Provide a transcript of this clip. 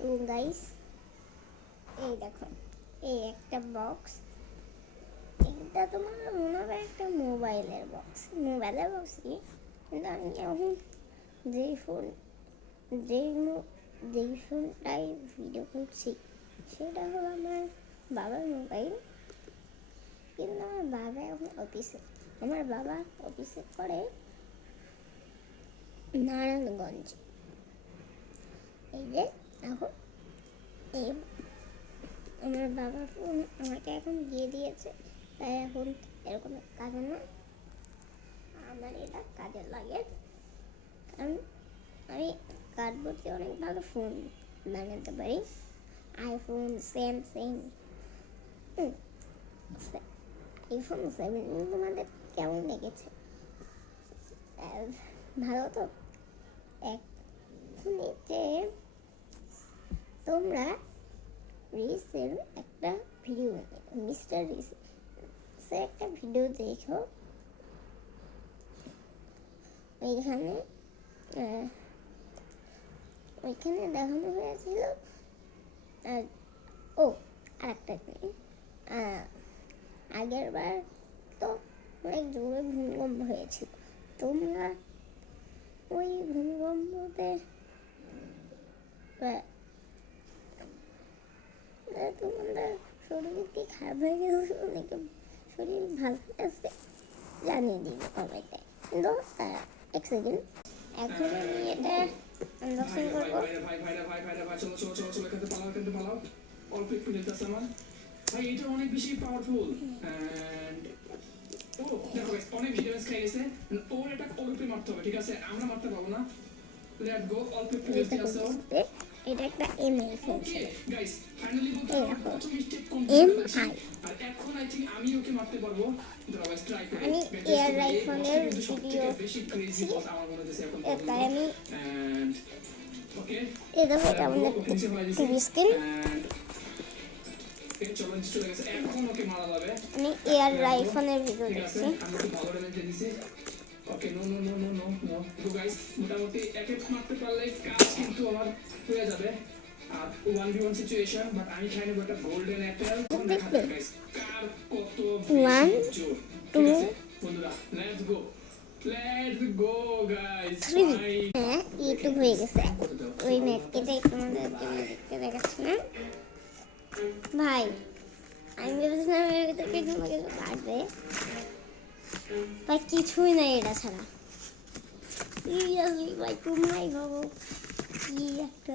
তো গাইস এই দেখো, এই একটা বক্স, এটা তোমার মনে হবে একটা মোবাইলের বক্স কি, কিন্তু আমি এখন যেই ফোনটাই ভিডিও করছি সেটা হলো আমার বাবার মোবাইল। কিন্তু আমার বাবা এখন অফিসে করে নারায়ণগঞ্জ। এই যে এখন এই আমার বাবা ফোন আমাকে এখন দিয়ে দিয়েছে, তাই এখন এরকম কাজে না, আমার এটা কাজে লাগে। কারণ আমি কার্ডবোর্ডে অনেক ভালো ফোন বানাতে পারি, আইফোন, স্যামসাং, আইফোন 7 তোমাদের কেমন লেগেছে? ভালো তো? এখন এতে তোমরা রিসের একটা ভিডিও, মিস্টার রিসের একটা ভিডিও দেখো। ওইখানে দেখানো হয়েছিল। ও আরেকটা আগের বার তো অনেক জোরে ভূমিকম্প হয়েছিল। তোমরা ওই ভূমিকম্পতে তোমাদের শরীর কি খারাপ হয়ে গেছে, অনেকে শরীর ভালো আছে জানিয়ে দিবে কমেন্টে। কিন্তু এক সেকেন্ড, এখন আমি এটা আনবক্সিং করবো। অল্প একটু নিতেছে আমার ভাই, এটা অনেক বেশি পাওয়ারফুল। ও দেখো অনেক ভিটামিন খাই গেছে, ওর এটা ওর উপরে মারতে হবে, ঠিক আছে? আমরা মারতে পারবো না। লেটস গো, অল্প একটু নিতে আছে ওর। এটা একটা MI phone. Okay guys, finally বলতে প্রথম স্টেপ এমআই। আর এখন আই থিং আমি ওকে মারতে পারবো। দাঁড়াও ট্রাই করি। আমি এয়ার রাইফেলের ভিডিও বেশি ক্রেজি বস আমার মনে হচ্ছে এখন। তাই আমি ওকে এই দেখো, এটা আমাদের টিভি স্ক্রিন। এখন ওকে মারা যাবে। আমি এয়ার রাইফেলের ভিডিও দেখছি। আমরা ভালো ড্যামেজ দিয়েছি। ওকে নো তো গাইস, মোটামুটি একে মারতে পারলে কাজ কিন্তু আমার হয়ে যাবে। আর 1v1 সিচুয়েশন, বাট আমি খাই নেব একটা গোল্ডেন অ্যাপেল। দেখাতে গাইস কার কত বেশি জোর। ঠিক আছে বন্ধুরা, লেটস গো গাইস। হ্যাঁ, ইউটিউব হয়ে গেছে। ওই ম্যাপকে তোমাদেরকে দেখতে দেখাচ্ছি না ভাই, আমি ভেবেছিলাম এর ভিতরে কিছু কাটবে, ভাই কিছুই নাই এটা ছাড়া। সিরিয়াসলি ভাই, তোমরাই ভাবো কি একটা